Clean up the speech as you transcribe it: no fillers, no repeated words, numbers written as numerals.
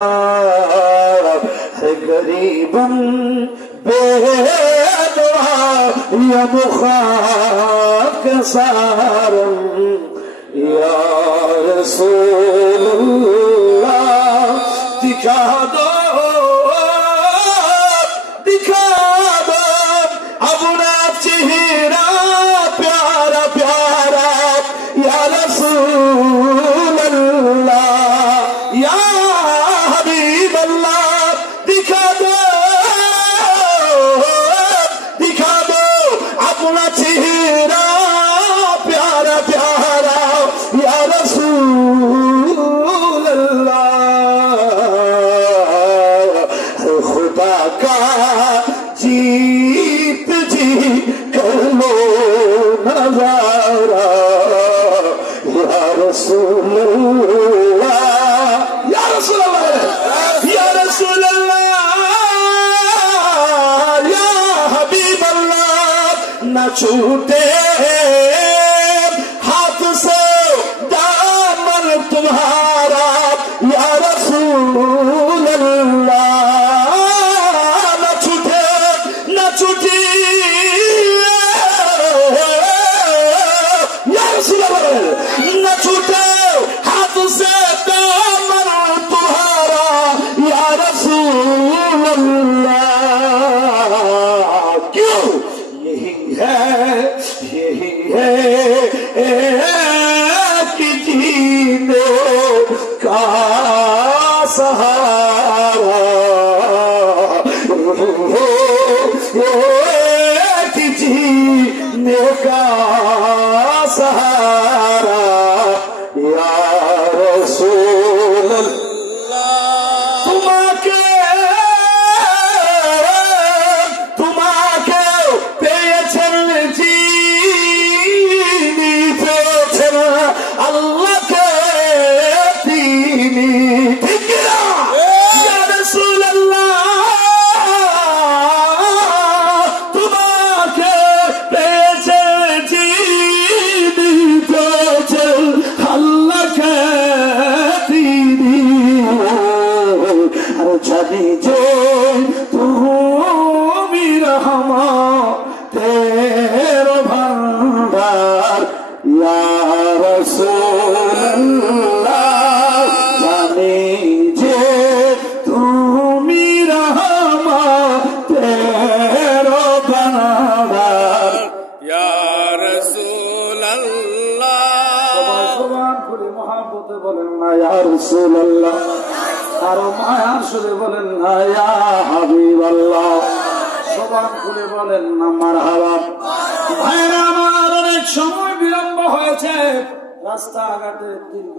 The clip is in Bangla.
ہے غریباً بے دعا یا مخاک سارم یا رسول اللہ دکھا دو اپنا چہرہ پیارا پیارا یا رسول اللہ یا حبیب اللہ دکھا دو اپنا چہرہ پیارا پیارا یا رسول اللہ خدا کا جیت جی کر لو نظارہ یا رسول اللہ یا رسول اللہ یا رسول اللہ یا حبیب اللہ نہ چھوٹے ہاتھ سے دامن تمہارا یا رسول اللہ نہ چھوٹے ہاتھ سے دامن تمہارا یا رسول اللہ کیوں یہی ہے کہ جینے کا سہارا کہ جینے کا سہارا یا رسول اللہ تمہاکے پیچھر جینی پیچھر اللہ کے دینی ٹھکرا یا رسول اللہ تمہاکے پیچھر جینی جانی جو تمہیں رحمت تیرا بھنڈار یا رسول اللہ جانی جو تمہیں رحمت تیرا بھنڈار یا رسول اللہ سبحان کھلی محبت بولن نا یا رسول اللہ আর মায়ার সুরে বলেন না ইয়া হাবিবাল্লাহ জবান খুলে বলেন না মারহাবা ভাইরা আমার অনেক সময় বিলম্ব হয়েছে রাস্তাঘাটে দীর্ঘ